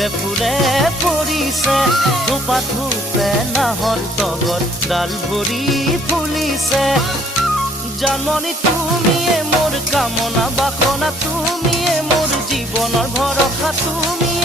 ফুলে ফুলে পৰিছে থোপা থোপে নাহৰ তগৰ ডাল ভৰি ফুলিছে জানমণি তুমিয়ে মোৰ কামনা বাসনা তুমিয়ে মোৰ জীৱনৰ ভৰসা তুমি